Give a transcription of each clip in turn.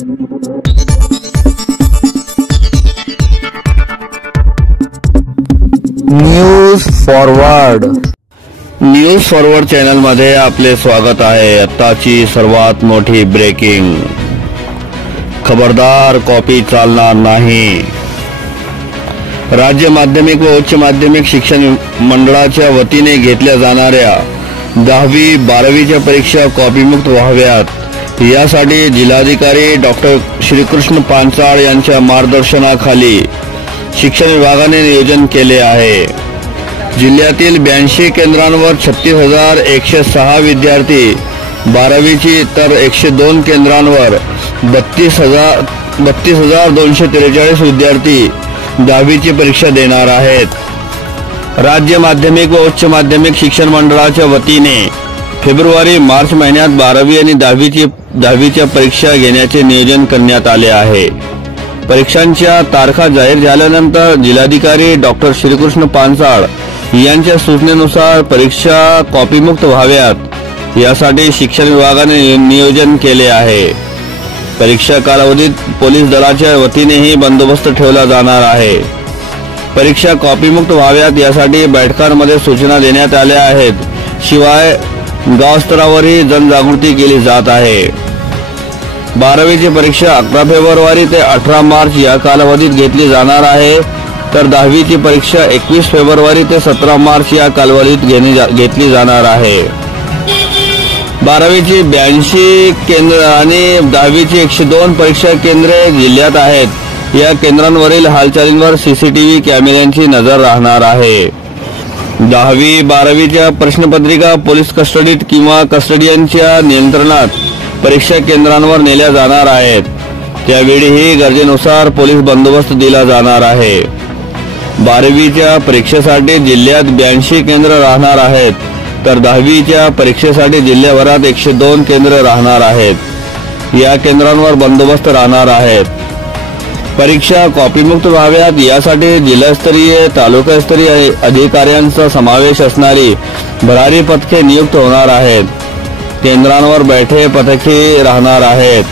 News forward channel मध्ये आपले स्वागत आहे। आताची सर्वात मोठी ब्रेकिंग खबरदार, कॉपी चालणार नाही। राज्य माध्यमिक व उच्च माध्यमिक शिक्षण मंडळाच्या वतीने घेतल्या जाणाऱ्या 10वी 12वीच्या परीक्षा कॉपीमुक्त व्हाव्यात यासाठी जिल्हाधिकारी डॉक्टर श्रीकृष्ण पांचाळ यांच्या मार्गदर्शनाखाली शिक्षण विभागाने नियोजन केले आहे। जिल्ह्यातील 82 केंद्रांवर 36,106 विद्यार्थी 12वीची तर 102 केंद्रांवर 32,243 विद्यार्थी 10वीची परीक्षा देणार आहेत। राज्य माध्यमिक व उच्च माध्यमिक शिक्षण मंडळाच्या वतीने फेब्रुवारी-मार्च महिन्यात 12वी आणि 10वीच्या परीक्षा घेण्याचे नियोजन करण्यात आले आहे। परीक्षांच्या तारखा जाहीर झाल्यानंतर जिल्हाधिकारी डॉक्टर श्रीकृष्ण पांचाळ यांच्या सूचनेनुसार परीक्षा कॉपीमुक्त व्हाव्यात यासाठी शिक्षण विभागाने नियोजन केले आहे। परीक्षा कालावधीत पोलीस दलाच्या वतीनेही बंदोबस्त ठेवला जाणार आहे। परीक्षा कॉपीमुक्त व्हाव्यात यासाठी बैठकांमध्ये सूचना देण्यात आल्या आहेत। शिवाय गाव स्तरावरही जनजागृती केली जात आहे। 12वीची परीक्षा 11 फेब्रुवारी ते 18 मार्च या कालावधीत घेतली जाणार आहे, तर 10वीची परीक्षा 21 फेब्रुवारी ते 17 मार्च या कालावधीत घेतली जाणार आहे। 12वीची 82 केंद्र आणि 10वीची 102 परीक्षा केंद्रे जिल्ह्यात आहेत। या केंद्रांवरील हालचालींवर सीसीटीव्ही कॅमेऱ्यांची नजर राहणार आहे। 10वी 12वीच्या प्रश्नपत्रिका पोलीस कस्टडीत किंवा कस्टडियनच्या नियंत्रणात परीक्षा केंद्रांवर नेल्या जाणार आहेत। त्यावेळीही गरजेनुसार पोलीस बंदोबस्त दिला जाणार आहे। 12वीच्या परीक्षेसाठी जिल्ह्यात 82 केंद्र राहणार आहेत, तर 10वीच्या परीक्षेसाठी जिल्ह्याभरात 102 केंद्र राहणार आहेत। या केंद्रांवर बंदोबस्त राहणार आहेत। परीक्षा कॉपीमुक्त व्हाव्यात यासाठी जिल्हास्तरीय तालुकास्तरीय अधिकाऱ्यांचा समावेश असणारी भरारी पथके नियुक्त होणार आहेत। केंद्रांवर बैठे पथके राहणार आहेत।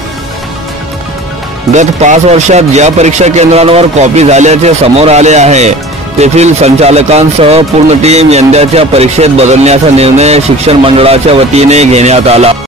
गत 5 वर्षात ज्या परीक्षा केंद्रांवर कॉपी झाल्याचे समोर आले आहे तेथील संचालकांसह पूर्ण टीम यंदाच्या परीक्षेत बदलण्याचा निर्णय शिक्षण मंडळाच्या वतीने घेण्यात आला।